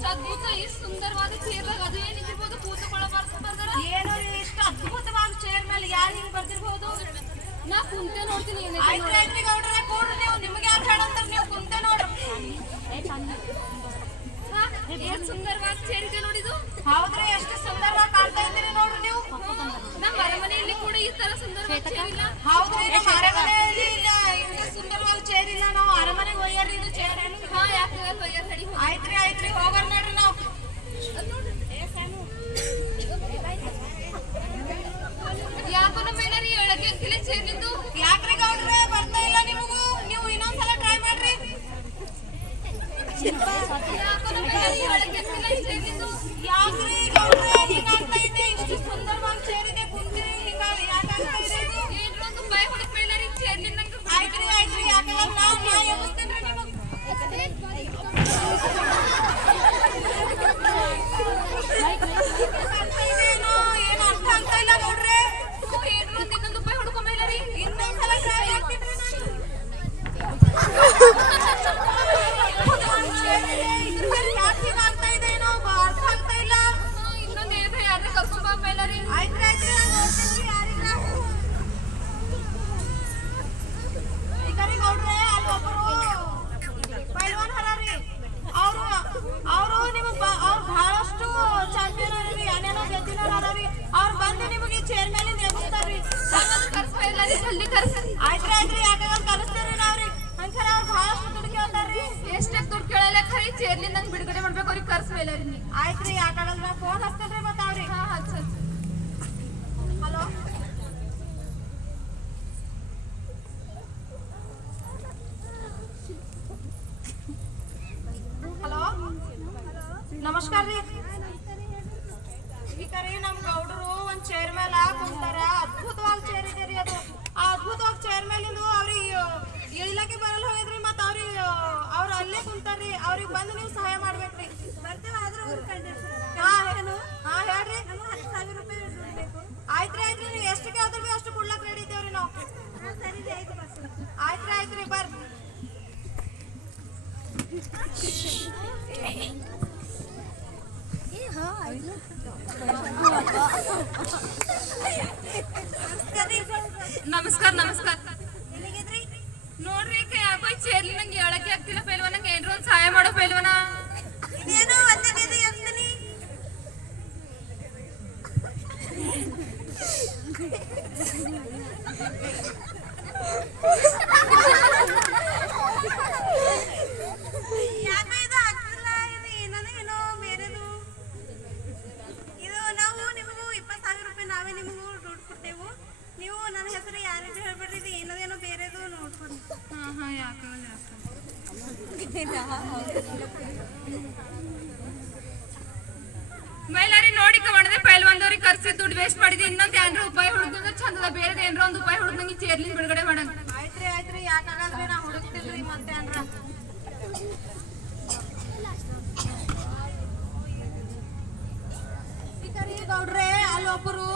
ಇಷ್ಟು ಅದ್ಭುತ ಇಷ್ಟು ಸುಂದರವಾದ ಚೇರ್ದಾಗ ಅದು ಏನಿರ್ಬೋದು ಕೂತ್ಕೊಳ್ಳಬಾರ್ದು ಏನೋ ಇಷ್ಟು ಅದ್ಭುತವಾದ ಚೇರ್ ಮೇಲೆ ಯಾರು ಹಿಂಗ್ ಬರ್ತಿರ್ಬೋದು. ನಾ ಕುಂತೆ ನೋಡ್ತೀನಿ. ಆಯ್ತು ಗೌಡ್ರೆ ಕೂಡ್ರಿ ನೀವು, ನಿಮ್ಗೆ ಯಾರು ಹೇಳಂತಾರ ನೀವು ಕುಂತೆ ನೋಡ್ರಿ. ಎಷ್ಟು ಸುಂದರವಾದ ಚೇರ್ ಇದೆ ನೋಡಿದು. ಹೌದ್ರಿ ಎಷ್ಟು ಸುಂದರವಾಗಿ ಕಾಣ್ತಾ ಇದ್ದೀರಿ ನೋಡ್ರಿ ನೀವು. ನಮ್ಮ ಅರಮನೆಯಲ್ಲಿ ಕೂಡ ಈ ತರ ಸುಂದರವಾದ ಚೇರ್ ಇಲ್ಲ. ಹೌದ್ರಿ ನಮ್ಮ ಅರಮನೆಯಲ್ಲಿ ಇಲ್ಲ ಇಂಥ ಸುಂದರವಾದ ಚೇರ್ ಇಲ್ಲ. ನಾವು ಅರಮನೆಗೆ ಒಯ್ಯಾರಿ ಇದು ಚೇರ್. ಹಾ ಯಾಕೆ ಒಯ್ಯಾರ ಸರಿ. ಆಯ್ತ್ರಿ ಹೋಗೋಣ ನೋಡ್ರಿ ನಾವು. ಯಾಕೋ ನಮ್ಮ ಏನಾರಿ ಹೇಳಕ್ಕೆ ಆಗ್ತಿಲ್ಲ ಚೇರ್ ನಿಂದು. ಯಾಕ್ರಿ ಗೌಡ್ರೆ ಬರ್ತಾ ಇಲ್ಲ ನಿಮಗೂ? ನೀವು ಇನ್ನೊಂದ್ಸಲ ಟ್ರೈ ಮಾಡ್ರಿ. ಯಾಕೋ ನಮ್ಮ ಏನಾರಿ ಹೇಳಕ್ಕೆ ಆಗ್ತಿಲ್ಲ ಚೇರ್ ನಿಂದು. ಯಾಕ್ರಿ ಗೌಡ್ರೆ ಹಿಂಗಾಗ್ತಾ ಇದೆ? ಇಷ್ಟು ಸುಂದರವಾಗಿ ಚೇರ್ ಇದೆ ಕುಂತಿರಿ ಯಾಕಾಗ್ತಾ ಇದೆ ಇದು? ಏನ್ರ ಒಂದು ಭಯ ಹೊಡಿತ ಮೇಲಾರಿ ಚೇರ್ ನಿಂದ. ಆಯ್ತ್ರಿ ಯಾಕಂದ್ರೆ ನಾ ಎಬ್ಬಿಸ್ತೇನ್ರಿ ನಿಮಗೆ. ಏನು ಅರ್ಥ ಆಗ್ತಾ ಇಲ್ಲ ನೋಡ್ರಿ. ಏನ್ರ ಒಂದು ಇನ್ನೊಂದು ಭಯ ಹೊಡ್ಕೊ ಮೇಲಾರಿ. ಇನ್ನೊಂದ್ಸಲ ಟ್ರೈ ಆಗ್ತಿದ್ರಿ ನಾನು. ಯಾಕೆ ಆಗ್ತಾ ಇದೆ ಏನೋ ಅರ್ಥ ಆಗ್ತಾ ಇಲ್ಲ. ಇನ್ನೊಂದು ಏನ್ರ ಯಾರನ್ನ ಕರ್ಕೊಂಡ್ ಬಾ ಮೇಲಾರಿ. ಆಯ್ತ್ರಿ ನಾನು ನೋಡ್ತೀನಿ ಯಾರಿಲ್ಲ. ಈಗರಿ ಗೌಡ್ರೆ ಅಲ್ಲಿ ಒಬ್ಬರು ಪೈಲ್ವಾನ್ ಹರಾರಿ. ಅವರು ನಿಮಗೆ ಅವ್ರು ಬಹಳಷ್ಟು ಚಾಂಪಿಯನ್ ಅದಾರಿ, ಏನೇನೋ ಗೆದ್ದಿನಾರ ಅದಾರಿ. ಅವ್ರು ಬಂದು ನಿಮಗೆ ಚೇರ್ ಮೇಲಿಂದ ಎಬ್ಬಿಸ್ತಾರ್ರಿ. ಕರ್ಸ್ಬಾ ಎಲ್ಲಾರಿ ಜಲ್ದಿ ಕರ್ಸ್ರಿ. ಆಯ್ತ್ರಿ ಯಾಕಂದ್ರೆ ಕಲಿಸ್ತೇನೆ ನಾವ್ರಿ. ಅಂಕರ ಅವ್ರು ಬಹಳಷ್ಟು ದುಡ್ಡು ಕೇಳ್ತಾರ್ರಿ. ಎಷ್ಟೇ ದುಡ್ಡು ಕೇಳಲ್ಲ ಖರೀ ಚೇರ್ಲಿಂದ ನಂಗೆ ಬಿಡುಗಡೆ ಮಾಡ್ಬೇಕು. ಅವ್ರಿಗೆ ಕರ್ಸ್ ಮೇಲಾರಿ ನೀ. ಆಯ್ತ್ರಿ ಯಾಕಂದ್ರೆ ಫೋನ್ ಹಚ್ತೇನ್ರಿ ಮತ್ತೆ ಅವ್ರಿಗೆ. ಹಾ ಹಚ್ಚ. ಹಲೋ ಹಲೋ ನಮಸ್ಕಾರ ರೀ. ಈಗ ರೀ ನಮ್ಮ ಗೌಡರು ಒಂದ್ ಚೇರ್ ಮೇಲೆ ಕುಂತಾರ. ಅದ್ಭುತವಾಗಿ ಚೇರ್ ಇದೆ ರೀ ಅದು. ಆ ಅದ್ಭುತವಾಗಿ ಚೇರ್ ಮೇಲಿಂದು ಅವ್ರಿಗೆ ಇಳಿಲಕ್ಕೆ ಬರಲ್ಲ ಹೋಗಿದ್ರಿ. ಮತ್ತೆ ಅವ್ರು ಅಲ್ಲೇ ಕುಂತಾರ್ರಿ. ಅವ್ರಿಗೆ ಬಂದು ನೀವು ಸಹಾಯ ಮಾಡ್ಬೇಕ್ರಿ. ಬರ್ತೇವೆ ಆದ್ರೆ ಹಾ ಹೇಳ್ರಿ. 10,000 ರೂಪಾಯಿ ಬೇಕು. ಆಯ್ತ್ರಿ ನೀವು ಎಷ್ಟು ಕೇಳಿದ್ರು ಭೀ ಅಷ್ಟು ಕೊಡ್ಲಕ್ ರೆಡಿ ಇದ್ದೇವ್ರಿ ನಾವು. ಆಯ್ತ್ರಿ ಬರ್ರಿ. ನಮಸ್ಕಾರ ನೋಡ್ರಿ ಯಾಕೋ ಚೇರ್ಲಿ ನಂಗೆ ಹೇಳಕ್ಕೆ ಆಗ್ತಿಲ್ಲ ಪೈಲ್ವಾನ. ನಂಗೆ ಏನ್ರ ಒಂದು ಸಹಾಯ ಮಾಡೋ ಪೈಲ್ವಾನ. ಇದೇನೋ ಒಂದೇ ಅಂತೀನಿ. ಯಾಕೆ ಇದು ಆಗ್ತಿಲ್ಲ? ಏನೋ ಬೇರೆದು. ಇದು ನಾವು ನಿಮಗೂ 20,000 ರೂಪಾಯಿ ನಾವೇ ನಿಮಗೂ ದುಡ್ಡು ಕೊಡ್ತೇವು. ನೀವು ನನ್ನ ಹೆಸರು ಯಾರಿಗೂ ಹೇಳ್ಬೇಡ್ರಿ. ಇದು ಏನೋ ಬೇರೆದು ನೋಡ್ಕೊಂಡು. ಹಾ ಯಾಕೆ ಮೈಲಾರಿ ನೋಡಿಕ ಮಾಡಿದೆ ಪೈಲ್ವಾನ್ದವ್ರಿಗೆ ಕರ್ಸಿ ದುಡ್ಡು ವೇಸ್ಟ್ ಮಾಡಿದೆ. ಇನ್ನೊಂದು ಏನ್ರ ಉಪಾಯ ಹುಡುಗಂದ್ರೆ ಚಂದದ. ಬೇರೆ ಏನ್ರ ಒಂದು ಉಪಾಯ ಹುಡುಗ ನಂಗೆ ಚೇರ್ಲಿಂದ ಬಿಡುಗಡೆ ಮಾಡೋಣ. ಆಯ್ತ್ರಿ ಯಾಕಾಗಲ್ರಿ ನಾ ಹುಡುಕ್ತಿಲ್ರಿ ಮತ್ತೆ ಏನ್ರ. ಈಗ ರೀ ಗೌಡ್ರೆ ಅಲ್ಲೊಬ್ಬರು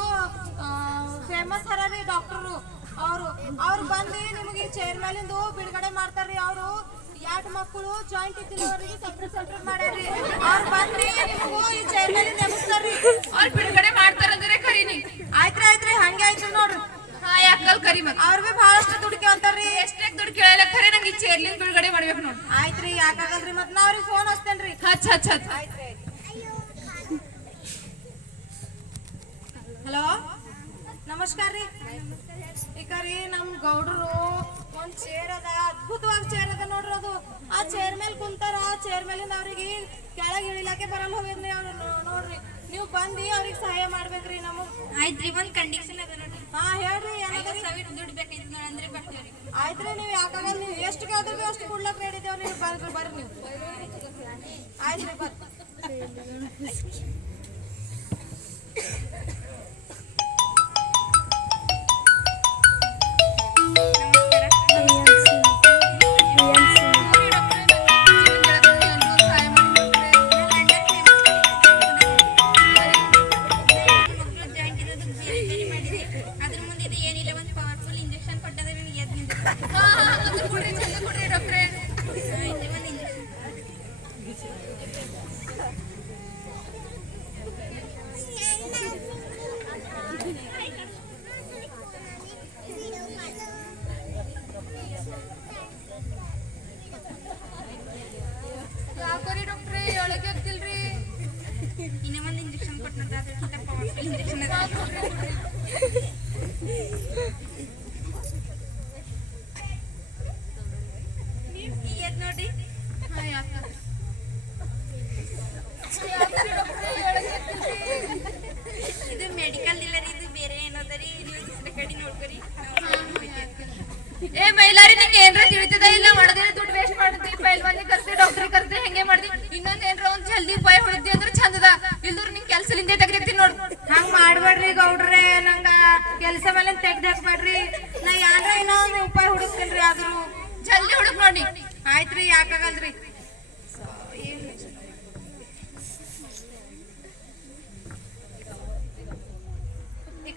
ಫೇಮಸ್ ಹರಾರಿ ಡಾಕ್ಟರು. ಅವ್ರು ಬಂದು ನಿಮಗೆ ಚೇರ್ ಮೇಲಿಂದು ಬಿಡುಗಡೆ ಮಾಡ್ತಾರ್ರಿ. ಅವರು 2 ಮಕ್ಕಳು ಜಾಯಿಂಟ್ ಇದ್ದಿರೋರಿಗೆ ಸೆಪ್ರೇಟ್ ಮಾಡ್ಯಾರ್ರಿ. ಅವ್ರು ಬಂದು ನಿಮಗೂ ಈ ಚೇರ್ ಮೇಲಿಂದ ಎಬ್ಬಿಸ್ತಾರ್ರಿ. ಅವ್ರು ಬಿಡುಗಡೆ ಮಾಡ್ತಾರಂದ್ರೆ ಕರೀನಿ. ಆಯ್ತ್ರಿ ಹಂಗೆ ಆಯ್ತು ನೋಡ್ರಿ. ಹಾ ಯಾಕಲ್ ಕರಿ ಮತ್ತೆ. ಅವ್ರು ಭೀ ಬಹಳಷ್ಟು ದುಡ್ಡು ಕೇಳ್ತಾರ್ರಿ. ಎಷ್ಟೇ ದುಡ್ಡು ಕೇಳಲ್ಲ ಖರೆ ನಂಗೆ ಈ ಚೇರ್ಲಿಂದ ಬಿಡುಗಡೆ ಮಾಡ್ಬೇಕು ನೋಡಿ. ಆಯ್ತ್ರಿ ಯಾಕಾಗಲ್ರಿ ಮತ್ತೆ ನಾ ಅವ್ರಿಗೆ ಫೋನ್ ಹಚ್ತೇನ್ರಿ. ಹಚ್ಚ. ಹಲೋ ನಮಸ್ಕಾರ ರೀ. ಈಗ ರೀ ನಮ್ಮ ಗೌಡರು ಒಂದ್ ಚೇರ್ ಅದ, ಅದ್ಭುತವಾಗಿ ಚೇರ್ ಅದ ನೋಡ್ರಿ. ಅದು ಆ ಚೇರ್ ಮೇಲೆ ಕುಂತಾರ. ಆ ಚೇರ್ ಮೇಲಿಂದ ಅವ್ರಿಗೆ ಕೆಳಗೆ ಇಳಿಲಾಕೆ ಬರಲ್ಲ ಹೋಗಿದ್ರಿ. ಅವ್ರು ನೋಡ್ರಿ ನೀವು ಬಂದು ಅವ್ರಿಗೆ ಸಹಾಯ ಮಾಡ್ಬೇಕ್ರಿ. ನಮಗ್ ಆಯ್ತ್ರಿ ಒಂದ್ ಕಂಡೀಷನ್ ಅದ ನೋಡ್ರಿ. ಹಾ ಹೇಳ್ರಿ. 50,000 ದುಡ್ಡು ಬೇಕೈತಿ ಅಂದ್ರೆ ಬರ್ತೀವ್ರಿ. ಆಯ್ತ್ರಿ ನೀವು ಯಾಕಾಗಲ್ಲ. ನೀವು ಎಷ್ಟು ಕೇಳಿದ್ರು ಅಷ್ಟು ಕೊಡ್ಲಕ್ ರೆಡಿ ಇದ್ದೇವ್ರಿ. ಬರ್ರಿ ನೀವು. ಆಯ್ತ್ರಿ ಬರ್ರಿ. ನೋಡ್ರಿ ಇದು ಮೆಡಿಕಲ್ ಇಲ್ಲ ರೀ, ಇದು ಬೇರೆ ಏನದರಿ, ಕಡೆ ನೋಡ್ಕೊರಿ. ಏ ಮೈಲಾರಿ ನಿಂಗೆ ಏನ್ರ ತಿಳಿತದ ಇಲ್ಲ ಮಾಡದೇ ದುಡ್ಡು ವೇಸ್ಟ್ ಮಾಡ್ತಿ, ಪೈಲ್ವಾನಿ ಕರ್ಸಿ ಡಾಕ್ಟರ್ ಕರ್ಸಿ ಹೆಂಗೆ ಮಾಡ್ದಿ, ಇನ್ನೊಂದ್ ಏನ್ರ ಒಂದ್ ಜಲ್ದಿ ಉಪಾಯ ಹುಡುಕ್ತಿ ಅಂದ್ರೆ ಚಂದದ, ಇಲ್ದ್ರ ನಿಂಗೆ ಕೆಲ್ಸಲಿಂದ ತೆಗ್ದಿರ್ತೀನಿ ನೋಡು. ಹಂಗ ಮಾಡ್ಬೇಡ್ರಿ ಗೌಡ್ರೆ, ನಂಗ ಕೆಲ್ಸ ಮೇಲೆ ತೆಗ್ದು ಹಾಕ್ಬೇಡ್ರಿ. ನಾ ಯಾರ ಇನ್ನೊಂದು ಉಪಾಯ ಹುಡುಕ್ತೀನ್ರಿ, ಆದ್ರೂ ಜಲ್ದಿ ಹುಡುಕ್ ನೋಡಿ. ಆಯ್ತ್ರಿ, ಯಾಕಾಗಲ್ರಿ.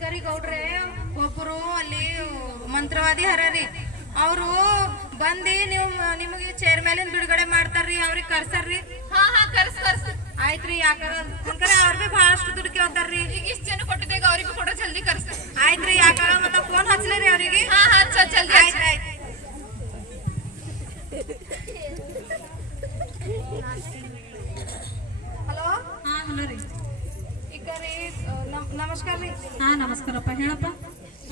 ಕರಿ ಗೌಡ್ರೆ, ಒಬ್ಬರು ಅಲ್ಲಿ ಮಂತ್ರವಾದಿ ಹರರಿ, ಅವರು ಬಂದಿ ನಿಮಗೆ ಚೇರ್ ಮೇಲಿಂದ ಬಿಡುಗಡೆ ಮಾಡ್ತಾರ್ರಿ, ಅವ್ರಿಗೆ ಕರ್ಸರ್ರಿ. ಹಾ ಕರ್ಸ್ ಆಯ್ತ್ರಿ, ಯಾಕಂದ್ರೆ ಅವ್ರ ಭೀ ಬಹಳಷ್ಟು ದುಡ್ಡು ಕೇಳ್ತಾರ್ರಿ. ಈಗ ಇಷ್ಟ ಜನ ಕೊಟ್ಟಿದ್ದಾಗ ಅವ್ರಿಗೂ ಕೊಡೋ ಜಲ್ದಿ ಕರ್ಸ್. ಆಯ್ತ್ರಿ, ಯಾಕಂದ್ರೆ ಮತ್ತೆ ಫೋನ್ ಹಚ್ಲೇರಿ ಅವ್ರಿಗೆ. ಹಾ ಜಲ್ದಿ. ಆಯ್ತು. ಹಲೋ. ಹಾ ಹಲೋ ರೀ. ಈಕರಿ ನಮಸ್ಕಾರ ರೀ. ಹಾ ನಮಸ್ಕಾರಪ್ಪ, ಹೇಳಪ್ಪ.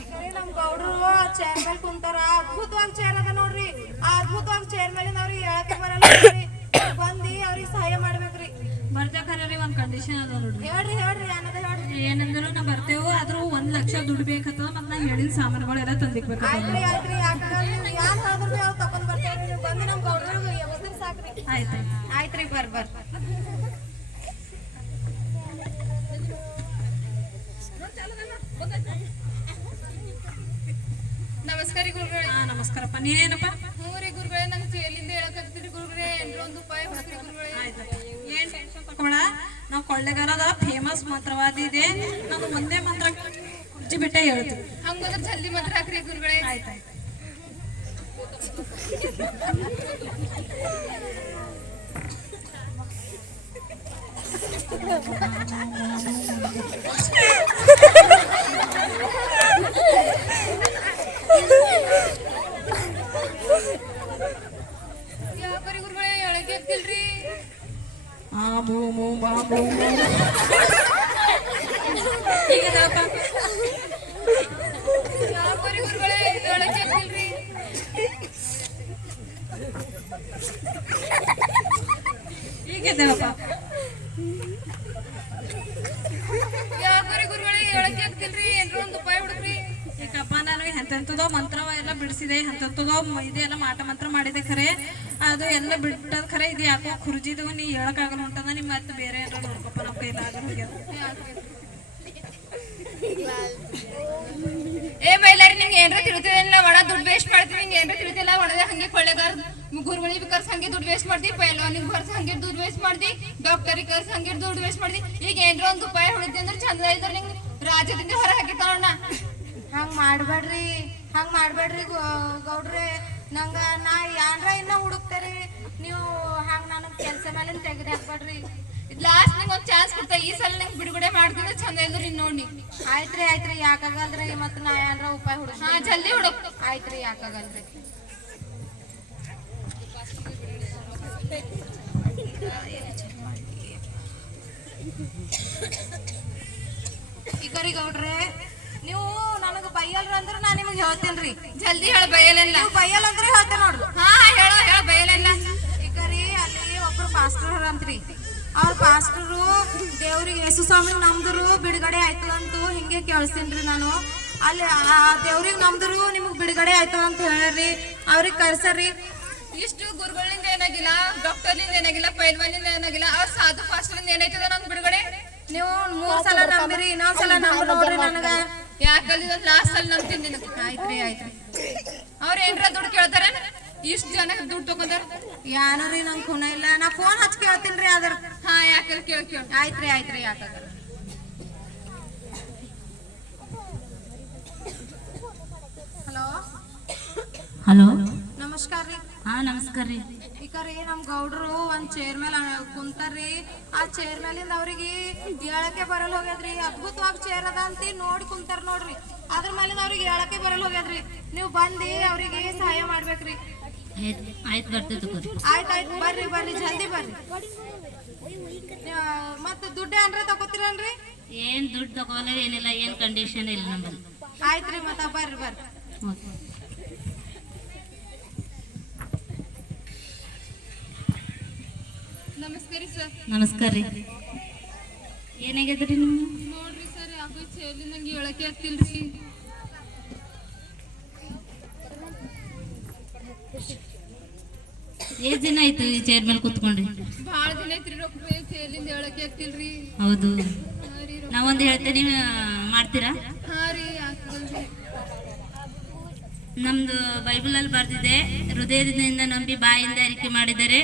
ಈಕರಿ ನಮ್ ಗೌಡ್ರು ಚೇರ್ ಮೇಲೆ ಕುಂತಾರ, ಅದ್ಭುತವಾಗಿ ಚೇರ್ ಅದ ನೋಡ್ರಿ. ಆ ಅದ್ಭುತವಾಗಿ ಚೇರ್ ಮೇಲಿಂದ ಅವ್ರಿಗೆ ಹೇಳಕ್ಕೆ ಬರಲ್ಲ ನೋಡ್ರಿ. ಬಂದಿ ಅವ್ರಿಗೆ ಸಹಾಯ ಮಾಡ್ಬೇಕ್ರಿ. ಬರ್ತಾಕರ್ರಿ, ಒಂದ್ ಕಂಡೀಷನ್ ಅದ ನೋಡ್ರಿ. ಹೇಳ್ರಿ ಏನದ ಹೇಳ್ರಿ. ಏನಂದ್ರು ನಾ ಬರ್ತೇವು, ಆದ್ರೂ 1 ಲಕ್ಷ ದುಡ್ಡು ಬೇಕತ್ತದ, ಮತ್ ನಾ ಹೇಳಿದ ಸಾಮಾನುಗಳೆಲ್ಲ ತಂದಿಕ್ಬೇಕು. ಆಯ್ತ್ರಿ, ಯಾಕಂದ್ರೆ ನೀವು ಯಾರು ಹೇಳಿದ್ರು ಅವ್ರು ತಕೊಂಡ್ ಬರ್ತೇವ್ರಿ. ನೀವು ಬಂದು ನಮ್ ಗೌಡ್ರಿಗೆ ವ್ಯವಸ್ಥೆ ಸಾಕ್ರಿ. ಆಯ್ತ್ರಿ, ಬರ್ರಿ. ನಮಸ್ಕಾರ ಗುರುಗಳೇ. ಹಾ ನಮಸ್ಕಾರಪ್ಪ, ನೀನೇನಪ್ಪ? ಹ್ಞೂ ರೀ ಗುರುಗಳೇ, ನಂಗೆ ಜೈಲಿಂದ ಹೇಳಕತ್ತೀರಿ ಗುರುಗಳೇ, ಏನ್ರ ಒಂದು ಉಪಾಯ ಹುಡುಕ್ರಿ ಗುರುಗಳೇ. ಏನ್ ಟೆನ್ಷನ್ ತಗೊಳ, ನಾವು ಕೊಳ್ಳೆಗಾರದ ಫೇಮಸ್ ಮಂತ್ರವಾದಿ ಇದೆ, ನಾನು ಒಂದೇ ಮಂತ್ರ ಕುರ್ಚಿ ಬಿಟ್ಟೆ ಹೇಳ್ತೀವಿ. ಹಂಗಂದ್ರೆ ಜಲ್ದಿ ಮಾತ್ರ ಹಾಕ್ರಿ ಗುರುಗಳೇ. ಆಯ್ತಾಯ್ತು. ಯಾಕರಿ ಗುರುಗಳೇ ಹೇಳಕ್ಕೆ ಆಗ್ತಿಲ್ರಿ? ಯಾಕರಿ ಗುರುಗಳೇ ಹೇಳಕ್ಕೆ ಆಗ್ತಿಲ್ರಿ? ಈಗಿದ್ದೇವಪ್ಪ. ಯಾಕರಿ ಗುರುಗಳೇ ಹೇಳಕ್ಕೆ ಆಗ್ತಿಲ್ರಿ? ಏನ್ರ ಒಂದು ಉಪಾಯ ಹುಡುಕ್ರಿ. ಈಗಪ್ಪ ನಾನು ಎಂತೆಂಥದೋ ಮಂತ್ರ ಎಲ್ಲ ಬಿಡಿಸಿದೆ, ಎಂತೆಂಥದೋ ಇದೆಲ್ಲ ಮಾಟ ಮಂತ್ರ ಮಾಡಿದೆ ಖರೆ, ಅದು ಎಲ್ಲ ಬಿಟ್ಟದ ಖರೆ. ಇದು ಯಾಕೋ ಖುರ್ಜಿದು ನೀ ಹೇಳಕ್ಕಾಗಲ್ಲ ಹೊಂಟದ, ನಿಮ್ಮ ಮತ್ತೆ ಬೇರೆ ಏನಾರ ನೋಡ್ಕೊಪ್ಪ, ನಮ್ಮ ಕೈಲಾಗಲ್ಲ ಹೋಗ್ಯದ. ಏ ಮೈಲಾರಿ, ನಿಂಗೆ ಏನ್ರ ತಿಳಿತಿಲ್ಲ, ಒಣ ದುಡ್ಡು ವೇಸ್ಟ್ ಮಾಡ್ತೀವಿ. ನಿಂಗೆ ಏನ್ರ ತಿಳಿತಿಲ್ಲ, ಒಣದ ಹಂಗೆ ಕೊಳ್ಳೆಗಾರ ಗುರುಗಳಿಗೆ ಕರ್ಸ್ ಹಂಗೆ ದುಡ್ಡು ವೇಸ್ಟ್ ಮಾಡ್ತಿ, ಪೈಲ್ವಾನಿಗೆ ಕರ್ಸ್ ಹಂಗೆ ದುಡ್ಡು ವೇಸ್ಟ್ ಮಾಡ್ತಿ, ಡಾಕ್ಟರಿಗೆ ಕರ್ಸ್ ಹಂಗೆ ದುಡ್ಡು ವೇಸ್ಟ್ ಮಾಡ್ತಿ. ಈಗ ಏನ್ರ ಒಂದು ಉಪಾಯ ಹುಡುಕ್ತಿ ಅಂದ್ರೆ ಚಂದ ಇದ್ರೆ ನಿಂಗೆ ರಾಜ್ಯದಿಂದ ಹೊರ ಹಾಕಿತಾವಣ್ಣ. ಹಂಗ ಮಾಡ್ಬೇಡ್ರಿ ಗೌಡ್ರೆ. ನಂಗ ನಾ ಯಾನ್ರ ಇನ್ನ ಹುಡುಕ್ತಾರಿ, ನೀವು ಹಂಗ ನನಗ್ ಕೆಲ್ಸ ಮೇಲೆ ತೆಗ್ದು ಹಾಕ್ಬೇಡ್ರಿ. ಲಾಸ್ಟ್ ನಿಂಗೆ ಒಂದು ಚಾನ್ಸ್ ಕೊಡ್ತಾ, ಈ ಸಲ ನಿಂಗೆ ಬಿಡುಗಡೆ ಮಾಡ್ತಿದ್ರೆ ಚಂದ ಇಲ್ರಿ ನೋಡಿ. ಆಯ್ತ್ರಿ, ಯಾಕಾಗಲ್ರಿ. ಮತ್ ನಾ ಯಾನ್ರ ಉಪಾಯ ಹುಡುಕ್. ಹಾ ಜಲ್ದಿ ಹುಡುಕ್. ಆಯ್ತ್ರಿ, ಯಾಕಾಗಲ್ರಿ. ಈಗರಿ ಗೌಡ್ರೆ, ನೀವು ನನಗ ಬೈಯಲ್ರಿ ಅಂದ್ರೆ ನಾ ನಿಮ್ಗೆ ಹೇಳ್ತೇನ್ರಿ. ಜಲ್ದಿ ಹೇಳ, ಬಯಲೆಲ್ಲ. ನೀವು ಬೈಯಲ್ ಅಂದ್ರೆ ಹೇಳ್ತೇನೆ ನೋಡ್ರಿ. ಹಾ ಹೇಳ ಬಯಲೆಲ್ಲ. ಈಗರಿ ಅಲ್ಲಿ ಒಬ್ರು ಪಾಸ್ಟರ್ ಅಂತ್ರಿ, ಅವ್ರ ಪಾಸ್ಟರು ದೇವ್ರಿಗೆ ಯೇಸು ಸ್ವಾಮಿ ನಮ್ದರು ಬಿಡುಗಡೆ ಆಯ್ತದಂತೂ ಹಿಂಗೆ ಕೇಳಿಸ್ತೀನ್ರಿ ನಾನು. ಅಲ್ಲಿ ಆ ದೇವ್ರಿಗೆ ನಮ್ದರು ನಿಮಗ್ ಬಿಡುಗಡೆ ಆಯ್ತದಂತ ಹೇಳ್ರಿ, ಅವ್ರಿಗೆ ಕರ್ಸರಿ. ಇಷ್ಟು ಗುರುಗಳಿಂದ ಏನಾಗಿಲ್ಲ, ಡಾಕ್ಟರ್ಲಿಂದ ಏನಾಗಿಲ್ಲ, ಪೈಲ್ವಾನಿಂದ ಏನಾಗಿಲ್ಲ, ಅವ್ರ ಸಾಧು ಪಾಸ್ಟರ್ಲಿಂದ ಏನಾಯ್ತದ ನಂಗೆ ಬಿಡುಗಡೆ. ನೀವು 3 ಸಲ ನಂಬಿರಿ, ಇನ್ನೊಂದ್ಸಲ ನಂಬ ನೋಡ್ರಿ ನನಗ. ಯಾಕಲ್ಲಿ ಲಾಸ್ಟ್ ಸಲ ನಂಬ್ತೀನಿ ನಿನಗೆ. ಆಯ್ತ್ರಿ. ಅವ್ರ ಏನ್ರ ದುಡ್ಡು ಕೇಳ್ತಾರ? ಇಷ್ಟು ಜನ ದುಡ್ಡು ತಗೊಂಡಾರ. ಯಾನು ರೀ, ನಂಗೆ ಖುನ ಇಲ್ಲ, ನಾ ಫೋನ್ ಹಚ್ಚಿ ಕೇಳ್ತೀನ್ರಿ ಅದ್ರ. ಹಾ ಯಾಕಂದ್ರೆ ಕೇಳ. ಆಯ್ತ್ರಿ, ಯಾಕಾಗಲ್ಲ. ಹಲೋ, ನಮಸ್ಕಾರ ರೀ. ಹಾ ನಮಸ್ಕಾರ ರೀ. ಈಕರಿ ನಮ್ ಗೌಡ್ರು ಒಂದ್ ಚೇರ್ ಮೇಲೆ ಕುಂತಾರ್ರಿ. ಆ ಚೇರ್ ಮೇಲಿಂದ ಅವ್ರಿಗೆ ಹೇಳಕ್ಕೆ ಬರಲ್ ಹೋಗ್ಯದ್ರಿ. ಅದ್ಭುತವಾಗಿ ಚೇರ್ ಅದ ಅಂತ ನೋಡಿ ಕುಂತಾರ ನೋಡ್ರಿ. ಅದ್ರ ಮೇಲಿಂದ ಅವ್ರಿಗೆ ಹೇಳಕ್ಕೆ ಬರಲ್ ಹೋಗ್ಯದ್ರಿ. ನೀವು ಬಂದು ಅವ್ರಿಗೆ ಸಹಾಯ ಮಾಡ್ಬೇಕ್ರಿ. ಆಯ್ತು, ಬರ್ತೈತೆ. ಆಯ್ತಾಯ್ತು, ಬರ್ರಿ ಜಲ್ದಿ ಬರ್ರಿ. ಮತ್ತ ದುಡ್ಡು ಏನ್ರ ತಗೋತೀರನ್ರಿ? ಏನ್ ದುಡ್ಡು ತಗೋಲ್ಲ ಏನಿಲ್ಲ, ಏನ್ ಕಂಡೀಷನ್ ಇಲ್ಲ ನಮ್ಮಲ್ಲಿ. ಆಯ್ತ್ರಿ ಮತ್ತ ಬರ್ರಿ ಬರ್ರಿ. ಓಕೆ. ನಮಸ್ಕಾರ ಸರ್. ನಮಸ್ಕಾರ ರೀ. ಏನಾಗ್ಯದ್ರಿ ನಿಮ್ಮ? ನೋಡ್ರಿ ಸರ್, ಯಾಕೋ ಚೇರ್ಲಿ ನಂಗೆ ಹೇಳಕ್ಕೆ ಆಗ್ತಿಲ್ರಿ. ಎಷ್ಟ್ ದಿನ ಆಯ್ತು ಈ ಚೇರ್ ಮೇಲೆ ಕೂತ್ಕೊಂಡ್ರಿ? ಭಾಳ ದಿನ ಐತ್ರಿ ರೊಕ್ಕ ಚೇರ್ಲಿಂದ ಹೇಳಕ್ಕೆ ಆಗ್ತಿಲ್ರಿ. ಹೌದು, ಹಾ ರೀ ನಾವೊಂದು ಹೇಳ್ತೇನೆ, ಮಾಡ್ತೀರಾ? ಹಾ ರೀ ಆಗ್ತದಲ್ರಿ. ನಮ್ದು ಬೈಬಲ್ ಅಲ್ಲಿ ಬರ್ದಿದೆ, ಹೃದಯದಿಂದ ನಂಬಿ ಬಾಯಿಂದ ಅರಿಕೆ ಮಾಡಿದರೆ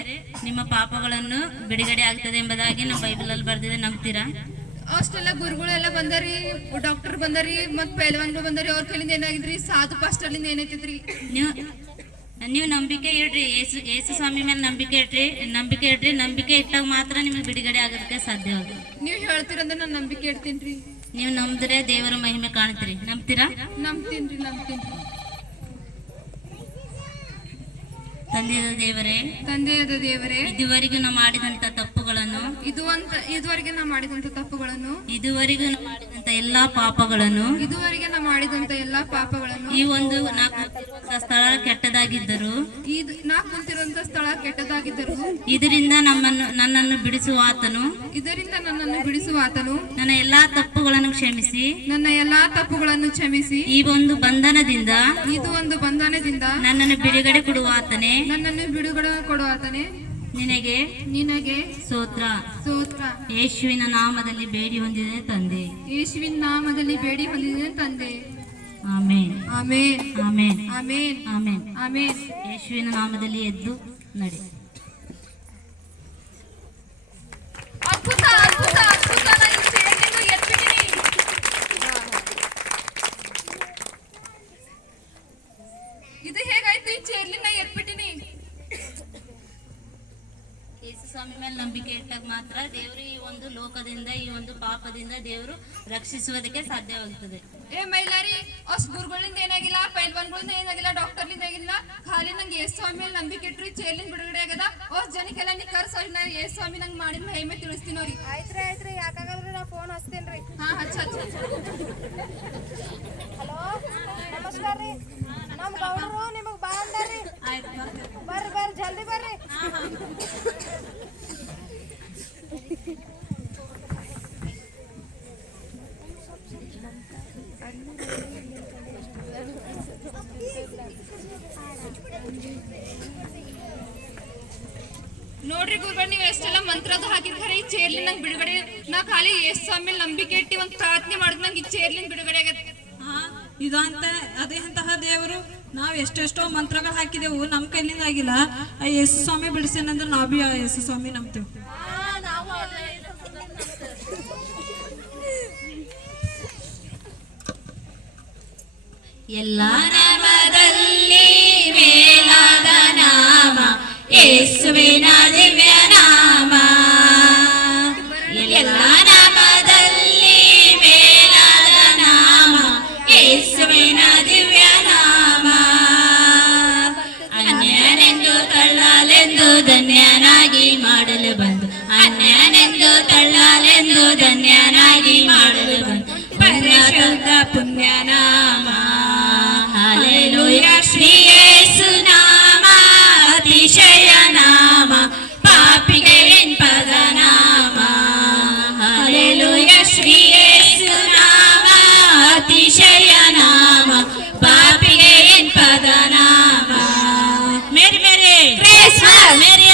ನಿಮ್ಮ ಪಾಪಗಳನ್ನು ಬಿಡುಗಡೆ ಆಗ್ತದೆ ಎಂಬುದಾಗಿ ನಮ್ಮ ಬೈಬಲ್ ಅಲ್ಲಿ ಬರ್ದಿದೆ. ನಂಬ್ತೀರಾ? ಅಷ್ಟೆಲ್ಲ ಗುರುಗಳೆಲ್ಲ ಬಂದಾರಿ, ಡಾಕ್ಟರ್ ಬಂದಾರಿ, ಮತ್ ಪೈಲ್ವಾನ್ಗಳು ಬಂದಾರಿ. ಅವ್ರ ಕೈಲಿಂದ ಏನಾಗಿದ್ರಿ, ಸಾಧು ಪಾಸ್ಟರ್ಲಿಂದ ಏನೈತಿದ್ರಿ. ನೀವು ನಂಬಿಕೆ ಇಡ್ರಿ, ಯೇಸು ಸ್ವಾಮಿ ಮೇಲೆ ನಂಬಿಕೆ ಇಡ್ರಿ, ನಂಬಿಕೆ ಇಟ್ಟಾಗ ಮಾತ್ರ ನಿಮಗೆ ಬಿಡುಗಡೆ ಆಗೋದಕ್ಕೆ ಸಾಧ್ಯವಾಗುತ್ತೆ. ನೀವ್ ಹೇಳ್ತೀರಂದ್ರೆ ನಾನು ನಂಬಿಕೆ ಇಡ್ತೀನಿ. ನೀವು ನಂಬಿದ್ರೆ ದೇವರ ಮಹಿಮೆ ಕಾಣ್ತೀರಿ. ನಂಬ್ತೀರಾ? ನಂಬ್ತೀನಿ. ತಂದೆಯಾದ ದೇವರೇ, ಇದುವರೆಗೂ ನಾವು ಮಾಡಿದಂತ ತಪ್ಪುಗಳನ್ನು, ಇದುವರೆಗೆ ನಾ ಮಾಡಿದಂತ ತಪ್ಪುಗಳನ್ನು, ಇದುವರೆಗೂ ನಾವು ಮಾಡಿದಂತ ಎಲ್ಲಾ ಪಾಪಗಳನ್ನು, ಈ ಒಂದು ಸ್ಥಳ ಕೆಟ್ಟದಾಗಿದ್ದರು, ನಾ ಕುಂತಿರುವಂತ ಸ್ಥಳ ಕೆಟ್ಟದಾಗಿದ್ದರು, ಇದರಿಂದ ನನ್ನನ್ನು ಬಿಡಿಸುವ ಆತನು, ನನ್ನ ಎಲ್ಲಾ ತಪ್ಪುಗಳನ್ನು ಕ್ಷಮಿಸಿ, ಈ ಒಂದು ಬಂಧನದಿಂದ ನನ್ನನ್ನು ಬಿಡುಗಡೆ ಕೊಡುವ ಆತನೇ, ನಿನಗೆ ಸ್ತೋತ್ರ. ಯೇಸುವಿನ ನಾಮದಲ್ಲಿ ಬೇಡಿ ಹೊಂದಿದೆ ತಂದೆ. Amen, amen, amen, amen, amen, amen. ಯೇಸುವಿನ ನಾಮದಲ್ಲಿ ಎದ್ದು ನಡಿ. ಅದ್ಭುತ, ಅದ್ಭುತ, ಅದ್ಭುತ. ನಾ ಈ ಚೇರ್ನಿಂದ ಎದ್ಬಿಟ್ಟಿನಿ. ಇದು ಹೇಗಾಯ್ತು? ಈ ಚೇರ್ಲಿಂದ ಎದ್ಬಿಟ್ಟಿನಿ. ಯೇಸು ಸ್ವಾಮಿ ಮೇಲೆ ನಂಬಿಕೆ ಇಟ್ಟಾಗ ಮಾತ್ರ ದೇವರು ಈ ಒಂದು ಲೋಕದಿಂದ, ಈ ಒಂದು ಪಾಪದಿಂದ ದೇವರು ರಕ್ಷಿಸುವುದಕ್ಕೆ ಸಾಧ್ಯವಾಗುತ್ತದೆ. ಏ ಮೈಲಾರಿ, ಅಷ್ಟು ಗುರುಗಳಿಂದ ಏನಾಗಿಲ್ಲ, ಪೈಲ್ವಾನ್ಗಳಿಂದ ಏನಾಗಿಲ್ಲ, ಡಾಕ್ಟರ್ಲಿಂದ ಆಗಿಲ್ಲ, ಖಾಲಿ ನಂಗೆ ಯೇಸು ಸ್ವಾಮಿ ಮೇಲೆ ನಂಬಿಕೆ ಇಟ್ರಿ ಚೇರ್ಲಿಂದ ಬಿಡುಗಡೆ ಆಗದ. ಅಷ್ಟು ಜನಕ್ಕೆಲ್ಲ ನೀ ಕರ್ಸೋರಿ, ನಾ ಯೇಸು ಸ್ವಾಮಿ ನಂಗೆ ಮಾಡಿದ ಮಹಿಮೆ ತಿಳಿಸ್ತೀನಿ ಅವ್ರಿಗೆ. ಆಯ್ತ್ರಿ ಯಾಕಾಗಲ್ರಿ, ನಾ ಫೋನ್ ಹಚ್ತೇನ್ರಿ. ಹಾ, ಹಚ್ಚ. ಹಲೋ, ನಮಸ್ಕಾರ ರೀ. ನಮ್ ಗೌಡ್ರು ನಿಮಗ್ ಬಾ ಅಂದಾರ್ರಿ. ಬರ್ರಿ ಜಲ್ದಿ ಬರ್ರಿ. ನೋಡ್ರಿ ಗುರುಗಳು, ನೀವು ಎಷ್ಟೆಲ್ಲ ಮಂತ್ರದ್ದು ಹಾಕಿದ್ರೆ ಈ ಚೇರ್ಲಿಂದ ನಂಗೆ ಬಿಡುಗಡೆ, ನಾ ಖಾಲಿ ಯೇಸು ಸ್ವಾಮಿ ಮೇಲೆ ನಂಬಿಕೆ ಇಟ್ಟು ಒಂದು ಪ್ರಾರ್ಥನೆ ಮಾಡಿದ್ ನಂಗೆ ಈ ಚೇರ್ಲಿಂದ ಬಿಡುಗಡೆ ಆಗತ್ತೆ. ಇದಂತ ಅದೇಂತಹ ದೇವರು, ನಾವ್ ಎಷ್ಟೆಷ್ಟೋ ಮಂತ್ರಗಳು ಹಾಕಿದೆವು, ನಮ್ ಕೈಲಿಂದ ಆಗಿಲ್ಲ. ಆ ಯೇಸು ಸ್ವಾಮಿ ಬಿಡಿಸೇನಂದ್ರೆ ನಾವ್ ಬಿ ಆ ಯೇಸು ಸ್ವಾಮಿ ನಂಬ್ತೇವೆ. ಎಲ್ಲ ನಾಮದಲ್ಲಿ ಮೇಲಾದ ನಾಮ ಯೇಸುವಿನ ದಿವ್ಯ ನಾಮ. ಎಲ್ಲ ನಾಮದಲ್ಲಿ ಮೇಲಾದ ನಾಮ ಯೇಸುವಿನ ದಿವ್ಯ ನಾಮ. ಅನ್ಯನೆಂದು ತಳ್ಳಲೆಂದು ಧನ್ಯನಾಗಿ ಮಾಡಲು ಬಂದು, ಅನ್ಯನೆಂದು ತಳ್ಳಲೆಂದು ಧನ್ಯನಾಗಿ ಮಾಡಲು ಬಂದು ಪರಿಶುದ್ಧ ಪುಣ್ಯ ನಾಮ. Hallelujah, ಶ್ರೀ ಯೇಸು ನಾಮ ಅತಿಶಯ ನಾಮ, ಪಾಪಿಗೆ ಪದ ನಾಮ. Hallelujah, ಶ್ರೀ ಯೇಸು ನಾಮ ಅತಿಶಯ ನಾಮ, ಪಾಪಿಗೆ ಪದ ನಾಮ. ಮೇರಿ ಕ್ರಿಸ್ಮಸ್, ಮೇರಿ